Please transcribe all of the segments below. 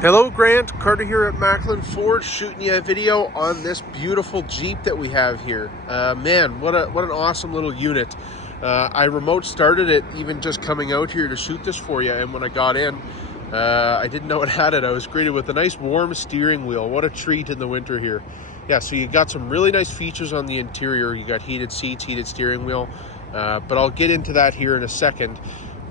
Hello Grant, Carter here at Macklin Ford, shooting you a video on this beautiful Jeep that we have here. Man, what an awesome little unit. I remote started it even just coming out here to shoot this for you, and when I got in, I didn't know it had it. I was greeted with a nice warm steering wheel. What a treat in the winter here. Yeah, so you got some really nice features on the interior. You got heated seats, heated steering wheel, but I'll get into that here in a second.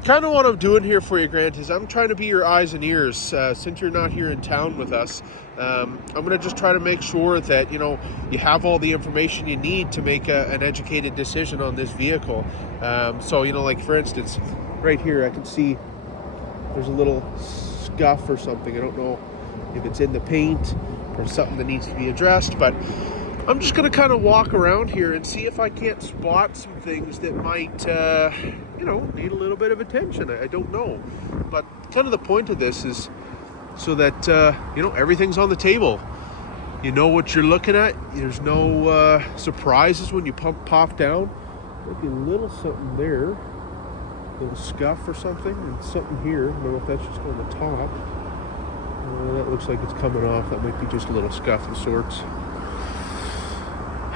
Kind of what I'm doing here for you, Grant, is I'm trying to be your eyes and ears. Since you're not here in town with us, I'm going to just try to make sure that, you have all the information you need to make an educated decision on this vehicle. So, like for instance, right here, I can see there's a little scuff or something. I don't know if it's in the paint or something that needs to be addressed, but I'm just going to kind of walk around here and see if I can't spot some things that might, need a little bit of attention. I don't know. But kind of the point of this is so that, everything's on the table. You know what you're looking at. There's no surprises when you pop down. Maybe a little something there. A little scuff or something. And something here. I don't know if that's just on the top. That looks like it's coming off. That might be just a little scuff of sorts.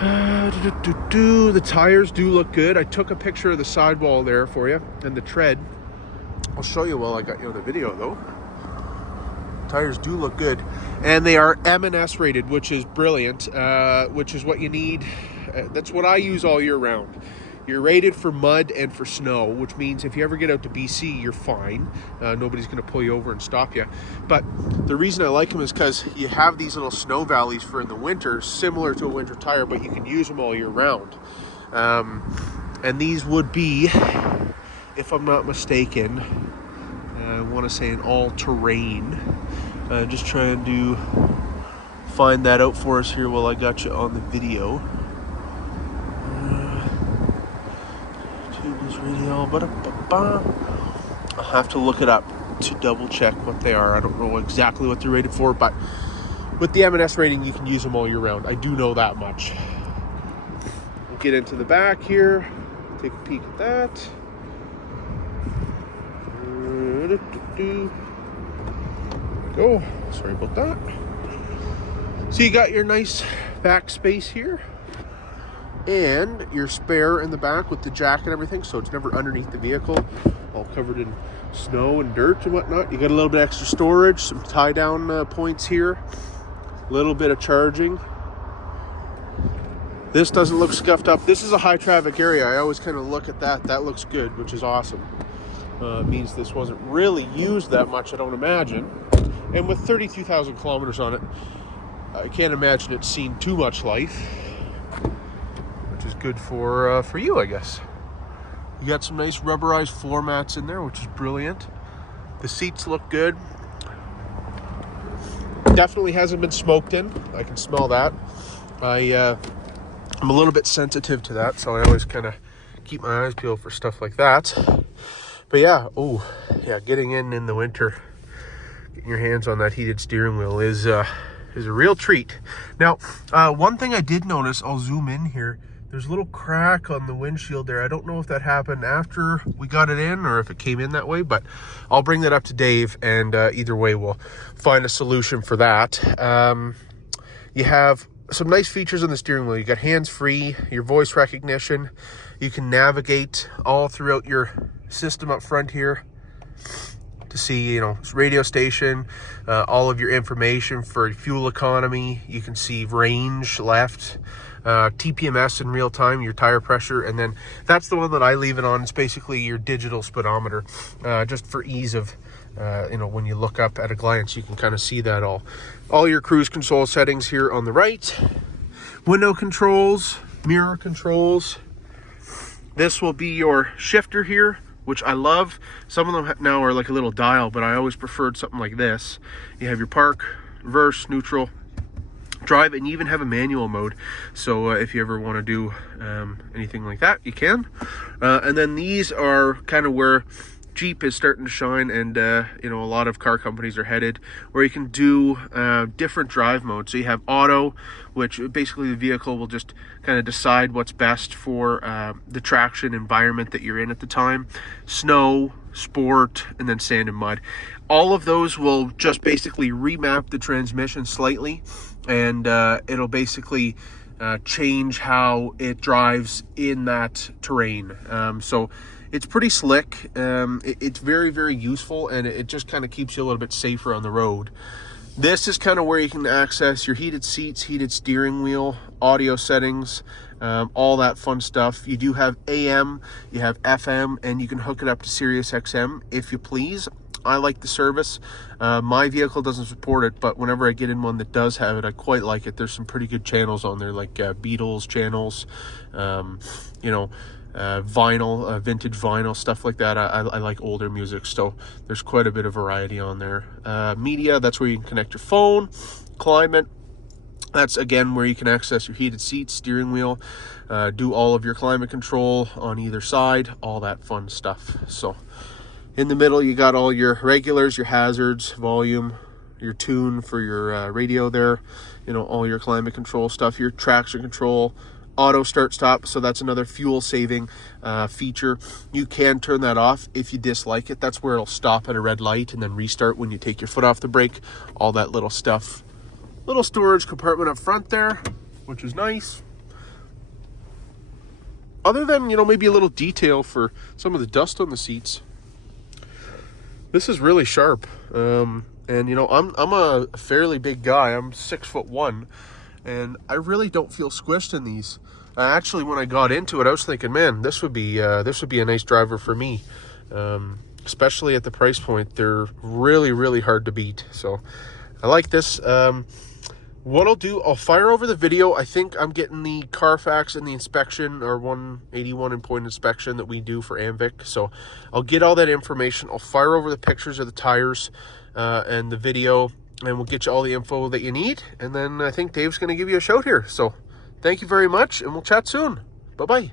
The tires do look good. I took a picture of the sidewall there for you and the tread. I'll show you while I got you on the video though. Tires do look good, and they are M&S rated, which is brilliant, which is what you need. That's what I use all year round. You're rated for mud and for snow, which means if you ever get out to BC, you're fine. Nobody's going to pull you over and stop you. But the reason I like them is because you have these little snow valleys for in the winter, similar to a winter tire, but you can use them all year round. And these would be, if I'm not mistaken, I want to say an all-terrain. Just trying to find that out for us here while I got you on the video. I'll have to look it up to double check what they are. I don't know exactly what they're rated for, but with the M&S rating, you can use them all year round. I do know that much. We'll get into the back here, take a peek at that. There we go. Sorry about that. So you got your nice back space here, and your spare in the back with the jack and everything, so it's never underneath the vehicle, all covered in snow and dirt and whatnot. You got a little bit extra storage, some tie down points here, a little bit of charging. This doesn't look scuffed up. This is a high traffic area. I always kind of look at that. That looks good, which is awesome. It means this wasn't really used that much, I don't imagine. And with 32,000 kilometers on it, I can't imagine it's seen too much life. Is good for you, I guess. You got some nice rubberized floor mats in there, which is brilliant. The seats look good. Definitely hasn't been smoked in. I can smell that. I'm a little bit sensitive to that, so I always kind of keep my eyes peeled for stuff like that. But yeah, getting in the winter, getting your hands on that heated steering wheel is a real treat. Now, one thing I did notice, I'll zoom in here. There's a little crack on the windshield there. I don't know if that happened after we got it in or if it came in that way, but I'll bring that up to Dave, and either way, we'll find a solution for that. You have some nice features on the steering wheel. You got hands-free, your voice recognition. You can navigate all throughout your system up front here to see, radio station, all of your information for fuel economy. You can see range left, TPMS in real time, your tire pressure, and then that's the one that I leave it on. It's basically your digital speedometer, just for ease of, when you look up at a glance, you can kind of see that all. All your cruise control settings here on the right, window controls, mirror controls. This will be your shifter here, which I love. Some of them now are like a little dial, but I always preferred something like this. You have your park, reverse, neutral, drive, and you even have a manual mode. So if you ever want to do anything like that, you can. And then these are kind of where Jeep is starting to shine, and a lot of car companies are headed, where you can do different drive modes. So you have auto, which basically the vehicle will just kind of decide what's best for the traction environment that you're in at the time. Snow, sport, and then sand and mud. All of those will just basically remap the transmission slightly, and it'll basically change how it drives in that terrain. So it's pretty slick. It's very, very useful, and it just kind of keeps you a little bit safer on the road. This is kind of where you can access your heated seats, heated steering wheel, audio settings, all that fun stuff. You do have AM, you have FM, and you can hook it up to Sirius XM if you please. I like the service. My vehicle doesn't support it, but whenever I get in one that does have it, I quite like it. There's some pretty good channels on there, like Beatles channels, you know, vinyl, vintage vinyl, stuff like that. I like older music, so there's quite a bit of variety on there. Media, that's where you can connect your phone. Climate, that's again where you can access your heated seats, steering wheel, do all of your climate control on either side, all that fun stuff. So in the middle, you got all your regulars, your hazards, volume, your tune for your radio there, you know, all your climate control stuff, your traction control, auto start stop. So that's another fuel saving feature. You can turn that off if you dislike it. That's where it'll stop at a red light and then restart when you take your foot off the brake, all that little stuff. Little storage compartment up front there, which is nice. Other than, you know, maybe a little detail for some of the dust on the seats, this is really sharp. And you know, I'm a fairly big guy. I'm 6'1", and I really don't feel squished in these. Actually, when I got into it, I was thinking, man, this would be a nice driver for me. Especially at the price point, they're really, really hard to beat. So I like this. What I'll do, I'll fire over the video. I think I'm getting the Carfax and the inspection, or 181 point inspection that we do for Amvic. So I'll get all that information. I'll fire over the pictures of the tires and the video, and we'll get you all the info that you need. And then I think Dave's going to give you a shout here. So thank you very much, and we'll chat soon. Bye-bye.